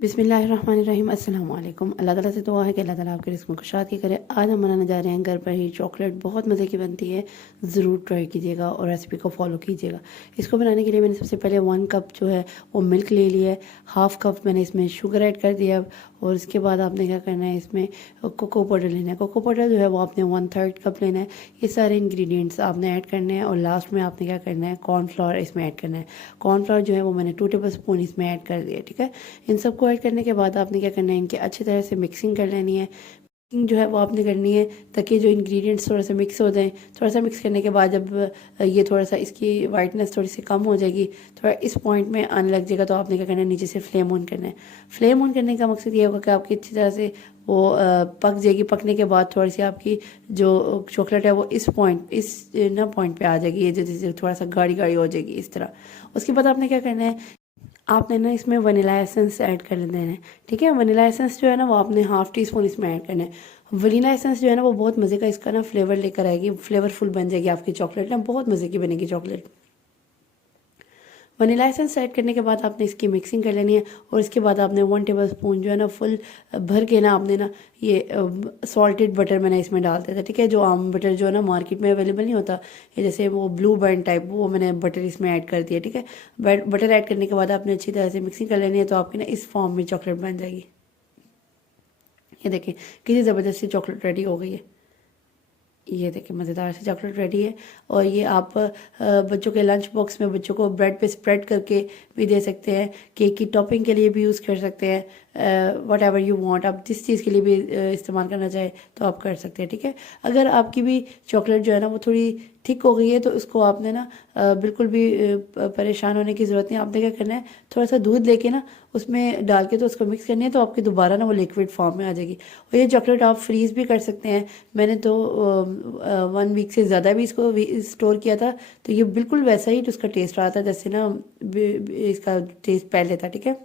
बिस्मिल्लाहिर्रहमानिर्रहीम अस्सलाम वालेकुम। अल्लाह ताला से दुआ है कि अल्लाह ताला आपके रिस्क में कुशाद की करे। आज हम बनाने जा रहे हैं घर पर ही चॉकलेट, बहुत मज़े की बनती है। ज़रूर ट्राई कीजिएगा और रेसिपी को फॉलो कीजिएगा। इसको बनाने के लिए मैंने सबसे पहले 1 कप जो है वो मिल्क ले लिया है। हाफ़ कप मैंने इसमें शुगर ऐड कर दिया और इसके बाद आपने क्या करना है, इसमें कोको पाउडर लेना है। कोको पाउडर जो है वो आपने 1/3 कप लेना है। ये सारे इंग्रेडिएंट्स आपने ऐड करने हैं और लास्ट में आपने क्या करना है, कॉर्नफ्लोर इसमें ऐड करना है। कॉर्नफ्लोर जो है वो मैंने 2 टेबल स्पून इसमें ऐड कर दिया, ठीक है। इन सबको ऐड करने के बाद आपने क्या करना है, इनकी अच्छी तरह से मिक्सिंग कर लेनी है। मिक्सिंग जो है वो आपने करनी है ताकि जो इंग्रेडिएंट्स थोड़ा सा मिक्स हो जाएं। थोड़ा सा मिक्स करने के बाद जब ये थोड़ा सा इसकी वाइटनेस थोड़ी सी कम हो जाएगी, थोड़ा इस पॉइंट में आने लग जाएगा, तो आपने क्या करना है, नीचे से फ्लेम ऑन करना है। फ्लेम ऑन करने का मकसद ये होगा कि आपकी अच्छी तरह से वो पक जाएगी। पकने के बाद थोड़ी सी आपकी जो चॉकलेट है वो इस पॉइंट, इस ना पॉइंट पे आ जाएगी, ये जो जैसे थोड़ा सा गाढ़ी गाढ़ी हो जाएगी इस तरह। उसके बाद आपने क्या करना है, आपने ना इसमें वनीला एसेंस ऐड कर देना है, ठीक है। वनीला एसेंस जो है ना वो आपने हाफ़ टी स्पून इसमें ऐड करना है। वनीला एसेंस जो है ना वो बहुत मज़े का इसका ना फ्लेवर लेकर आएगी, फ्लेवरफुल बन जाएगी आपकी चॉकलेट ना, बहुत मज़े की बनेगी चॉकलेट। वनीला एसेंस ऐड करने के बाद आपने इसकी मिक्सिंग कर लेनी है और इसके बाद आपने 1 टेबल स्पून जो है ना फुल भर के ना आपने ना ये सॉल्टेड बटर मैंने इसमें डाल दिया था, ठीक है। जो आम बटर जो है ना मार्केट में अवेलेबल नहीं होता, ये जैसे वो ब्लू बैंड टाइप, वो मैंने बटर इसमें ऐड कर दिया, ठीक है। बटर ऐड करने के बाद आपने अच्छी तरह से मिक्सिंग कर लेनी है, तो आपकी ना इस फॉर्म में चॉकलेट बन जाएगी। ये देखिए कितनी ज़बरदस्ती चॉकलेट रेडी हो गई है। ये देखिए मज़ेदार सी चॉकलेट रेडी है। और ये आप बच्चों के लंच बॉक्स में बच्चों को ब्रेड पे स्प्रेड करके भी दे सकते हैं। केक की टॉपिंग के लिए भी यूज़ कर सकते हैं। वट एवर यू वांट, आप जिस चीज़ के लिए भी इस्तेमाल करना चाहे तो आप कर सकते हैं, ठीक है। अगर आपकी भी चॉकलेट जो है ना वो थोड़ी थिक हो गई है, तो उसको आपने ना बिल्कुल भी परेशान होने की ज़रूरत नहीं। आपने क्या करना है, थोड़ा सा दूध लेके ना उसमें डाल के तो उसको मिक्स करनी है, तो आपकी दोबारा ना वो लिक्विड फॉर्म में आ जाएगी। और ये चॉकलेट आप फ्रीज़ भी कर सकते हैं। मैंने तो 1 वीक से ज़्यादा भी इसको स्टोर किया था, तो ये बिल्कुल वैसा ही तो उसका टेस्ट रहा था जैसे ना इसका टेस्ट पहले था, ठीक है।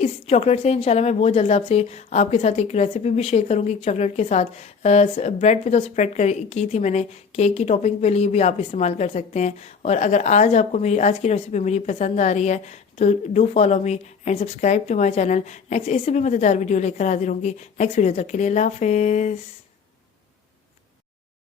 इस चॉकलेट से इंशाल्लाह मैं बहुत जल्द आपसे आपके साथ एक रेसिपी भी शेयर करूंगी चॉकलेट के साथ। ब्रेड पे तो स्प्रेड की थी मैंने, केक की टॉपिंग पे लिए भी आप इस्तेमाल कर सकते हैं। और अगर आज आपको मेरी आज की रेसिपी मेरी पसंद आ रही है तो do follow me and subscribe to my channel. Next इससे भी मज़ेदार वीडियो लेकर हाजिर होंगी। नेक्स्ट वीडियो तक के लिए अल्लाह हाफिज़।